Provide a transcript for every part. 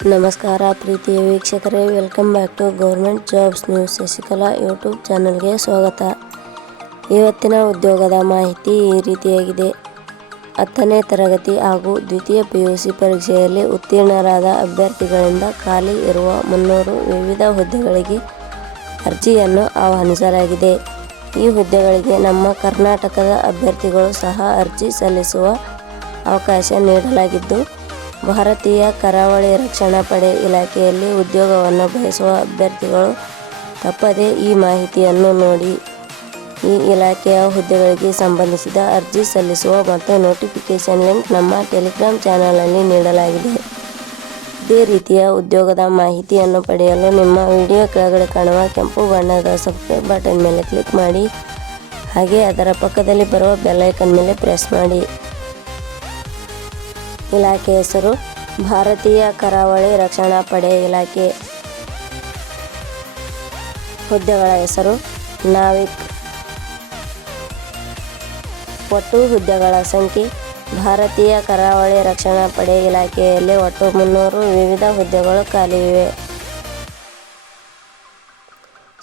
ನಮಸ್ಕಾರ ಪ್ರೀತಿಯ ವೀಕ್ಷಕರೇ welcome back to government jobs news Shashikala YouTube ಚಾನಲ್ಗೆ ಸ್ವಾಗತ. ಇವತ್ತಿನ ಉದ್ಯೋಗದ ಮಾಹಿತಿ ಈ ರೀತಿಯಾಗಿದೆ. ಹತ್ತನೇ ತರಗತಿ ಹಾಗೂ ದ್ವಿತೀಯ ಪಿ ಯು ಸಿ ಪರೀಕ್ಷೆಯಲ್ಲಿ ಉತ್ತೀರ್ಣರಾದ ಅಭ್ಯರ್ಥಿಗಳಿಂದ ಖಾಲಿ ಇರುವ ಮುನ್ನೂರು ವಿವಿಧ ಹುದ್ದೆಗಳಿಗೆ ಅರ್ಜಿಯನ್ನು ಆಹ್ವಾನಿಸಲಾಗಿದೆ. ಈ ಹುದ್ದೆಗಳಿಗೆ ನಮ್ಮ ಕರ್ನಾಟಕದ ಅಭ್ಯರ್ಥಿಗಳು ಸಹ ಅರ್ಜಿ ಸಲ್ಲಿಸುವ ಅವಕಾಶ ನೀಡಲಾಗಿದ್ದು ಭಾರತೀಯ ಕರಾವಳಿ ರಕ್ಷಣಾ ಪಡೆ ಇಲಾಖೆಯಲ್ಲಿ ಉದ್ಯೋಗವನ್ನು ಬಯಸುವ ಅಭ್ಯರ್ಥಿಗಳು ತಪ್ಪದೇ ಈ ಮಾಹಿತಿಯನ್ನು ನೋಡಿ, ಈ ಇಲಾಖೆಯ ಹುದ್ದೆಗಳಿಗೆ ಸಂಬಂಧಿಸಿದ ಅರ್ಜಿ ಸಲ್ಲಿಸುವ ಮತ್ತು ನೋಟಿಫಿಕೇಷನ್ ಲಿಂಕ್ ನಮ್ಮ ಟೆಲಿಗ್ರಾಮ್ ಚಾನಲಲ್ಲಿ ನೀಡಲಾಗಿದೆ. ಇದೇ ರೀತಿಯ ಉದ್ಯೋಗದ ಮಾಹಿತಿಯನ್ನು ಪಡೆಯಲು ನಿಮ್ಮ ವಿಡಿಯೋ ಕೆಳಗಡೆ ಕಾಣುವ ಕೆಂಪು ಬಣ್ಣದ ಸಬ್ಸ್ಕ್ರೈಬ್ ಬಟನ್ ಮೇಲೆ ಕ್ಲಿಕ್ ಮಾಡಿ, ಹಾಗೆ ಅದರ ಪಕ್ಕದಲ್ಲಿ ಬರುವ ಬೆಲ್ಲೈಕನ್ ಮೇಲೆ ಪ್ರೆಸ್ ಮಾಡಿ. ಇಲಾಖೆ ಹೆಸರು, ಭಾರತೀಯ ಕರಾವಳಿ ರಕ್ಷಣಾ ಪಡೆ ಇಲಾಖೆ. ಹುದ್ದೆಗಳ ಹೆಸರು, ನಾವಿಕ್. ಒಟ್ಟು ಹುದ್ದೆಗಳ ಸಂಖ್ಯೆ, ಭಾರತೀಯ ಕರಾವಳಿ ರಕ್ಷಣಾ ಪಡೆ ಇಲಾಖೆಯಲ್ಲಿ ಒಟ್ಟು ಮುನ್ನೂರು, ವಿವಿಧ ಹುದ್ದೆಗಳು ಖಾಲಿ ಇವೆ.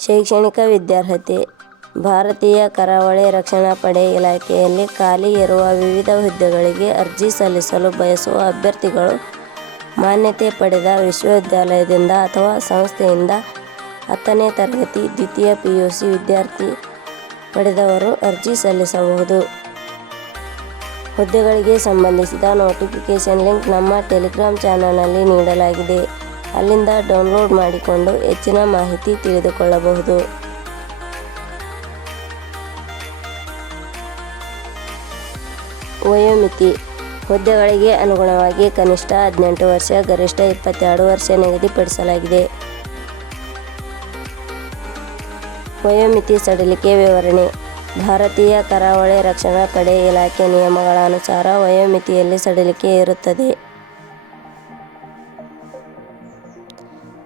ಶೈಕ್ಷಣಿಕ ವಿದ್ಯಾರ್ಹತೆ ಭಾರತೀಯ ಕರಾವಳಿ ರಕ್ಷಣಾ ಪಡೆ ಇಲಾಖೆಯಲ್ಲಿ ಖಾಲಿ ಇರುವ ವಿವಿಧ ಹುದ್ದೆಗಳಿಗೆ ಅರ್ಜಿ ಸಲ್ಲಿಸಲು ಬಯಸುವ ಅಭ್ಯರ್ಥಿಗಳು ಮಾನ್ಯತೆ ಪಡೆದ ವಿಶ್ವವಿದ್ಯಾಲಯದಿಂದ ಅಥವಾ ಸಂಸ್ಥೆಯಿಂದ ಹತ್ತನೇ ತರಗತಿ, ದ್ವಿತೀಯ ಪಿ ಯು ಸಿ ವಿದ್ಯಾರ್ಥಿ ಪಡೆದವರು ಅರ್ಜಿ ಸಲ್ಲಿಸಬಹುದು. ಹುದ್ದೆಗಳಿಗೆ ಸಂಬಂಧಿಸಿದ ನೋಟಿಫಿಕೇಷನ್ ಲಿಂಕ್ ನಮ್ಮ ಟೆಲಿಗ್ರಾಮ್ ಚಾನಲ್ನಲ್ಲಿ ನೀಡಲಾಗಿದೆ. ಅಲ್ಲಿಂದ ಡೌನ್ಲೋಡ್ ಮಾಡಿಕೊಂಡು ಹೆಚ್ಚಿನ ಮಾಹಿತಿ ತಿಳಿದುಕೊಳ್ಳಬಹುದು. ವಯೋಮಿತಿ. ಹುದ್ದೆಗಳಿಗೆ ಅನುಗುಣವಾಗಿ ಕನಿಷ್ಠ ಹದಿನೆಂಟು ವರ್ಷ, ಗರಿಷ್ಠ ಇಪ್ಪತ್ತೆರಡು ವರ್ಷ ನಿಗದಿಪಡಿಸಲಾಗಿದೆ. ವಯೋಮಿತಿ ಸಡಿಲಿಕೆ ವಿವರಣೆ. ಭಾರತೀಯ ಕರಾವಳಿ ರಕ್ಷಣಾ ಪಡೆ ಇಲಾಖೆ ನಿಯಮಗಳ ಅನುಸಾರ ವಯೋಮಿತಿಯಲ್ಲಿ ಸಡಿಲಿಕೆ ಇರುತ್ತದೆ.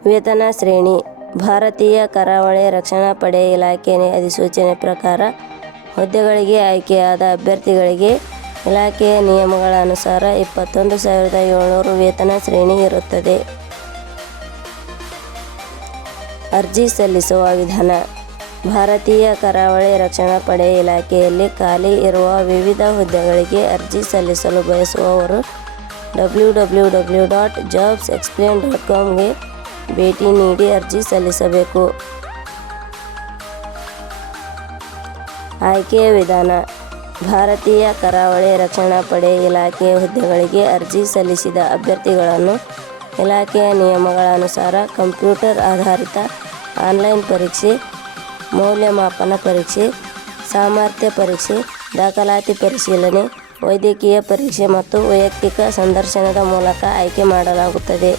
ವೇತನ ಶ್ರೇಣಿ. ಭಾರತೀಯ ಕರಾವಳಿ ರಕ್ಷಣಾ ಪಡೆ ಇಲಾಖೆ ಅಧಿಸೂಚನೆ ಪ್ರಕಾರ ಹುದ್ದೆಗಳಿಗೆ ಆಯ್ಕೆಯಾದ ಅಭ್ಯರ್ಥಿಗಳಿಗೆ ಇಲಾಖೆಯ ನಿಯಮಗಳ ಅನುಸಾರ ಇಪ್ಪತ್ತೊಂದು ಸಾವಿರದ ಏಳ್ನೂರು ವೇತನ ಶ್ರೇಣಿ ಇರುತ್ತದೆ. ಅರ್ಜಿ ಸಲ್ಲಿಸುವ ವಿಧಾನ. ಭಾರತೀಯ ಕರಾವಳಿ ರಕ್ಷಣಾ ಪಡೆ ಇಲಾಖೆಯಲ್ಲಿ ಖಾಲಿ ಇರುವ ವಿವಿಧ ಹುದ್ದೆಗಳಿಗೆ ಅರ್ಜಿ ಸಲ್ಲಿಸಲು ಬಯಸುವವರು W W W dot jobs explain dot ಕಾಮ್ಗೆ ಭೇಟಿ ನೀಡಿ ಅರ್ಜಿ ಸಲ್ಲಿಸಬೇಕು. ಆಯ್ಕೆಯ ವಿಧಾನ. ಭಾರತೀಯ ಕರಾವಳಿ ರಕ್ಷಣಾ ಪಡೆ ಇಲಾಖೆ ಹುದ್ದೆಗಳಿಗೆ ಅರ್ಜಿ ಸಲ್ಲಿಸಿದ ಅಭ್ಯರ್ಥಿಗಳನ್ನು ಇಲಾಖೆಯ ನಿಯಮಗಳ ಅನುಸಾರ ಕಂಪ್ಯೂಟರ್ ಆಧಾರಿತ ಆನ್ಲೈನ್ ಪರೀಕ್ಷೆ, ಮೌಲ್ಯಮಾಪನ ಪರೀಕ್ಷೆ, ಸಾಮರ್ಥ್ಯ ಪರೀಕ್ಷೆ, ದಾಖಲಾತಿ ಪರಿಶೀಲನೆ, ವೈದ್ಯಕೀಯ ಪರೀಕ್ಷೆ ಮತ್ತು ವೈಯಕ್ತಿಕ ಸಂದರ್ಶನದ ಮೂಲಕ ಆಯ್ಕೆ ಮಾಡಲಾಗುತ್ತದೆ.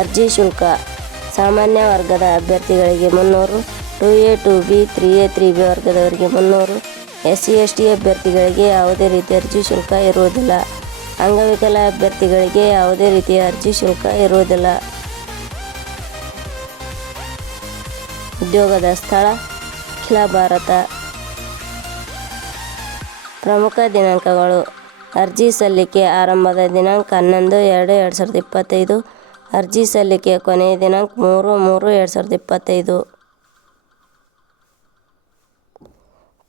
ಅರ್ಜಿ ಶುಲ್ಕ. ಸಾಮಾನ್ಯ ವರ್ಗದ ಅಭ್ಯರ್ಥಿಗಳಿಗೆ ಮುನ್ನೂರು two A two B three A three B ವರ್ಗದವರಿಗೆ ಮುನ್ನೂರು ಎಸ್ ಸಿ ಎಸ್ ಟಿ ಅಭ್ಯರ್ಥಿಗಳಿಗೆ ಯಾವುದೇ ರೀತಿಯ ಅರ್ಜಿ ಶುಲ್ಕ ಇರುವುದಿಲ್ಲ. ಅಂಗವಿಕಲ ಅಭ್ಯರ್ಥಿಗಳಿಗೆ ಯಾವುದೇ ರೀತಿಯ ಅರ್ಜಿ ಶುಲ್ಕ ಇರುವುದಿಲ್ಲ. ಉದ್ಯೋಗದ ಸ್ಥಳ, ಅಖಿಲ ಭಾರತ. ಪ್ರಮುಖ ದಿನಾಂಕಗಳು. ಅರ್ಜಿ ಸಲ್ಲಿಕೆ ಆರಂಭದ ದಿನಾಂಕ ಹನ್ನೊಂದು, ಎರಡು ಎರಡು ಸಾವಿರದ ಇಪ್ಪತ್ತೈದು. ಅರ್ಜಿ ಸಲ್ಲಿಕೆ ಕೊನೆಯ ದಿನಾಂಕ ಮೂರು ಮೂರು, ಎರಡು ಸಾವಿರದ ಇಪ್ಪತ್ತೈದು.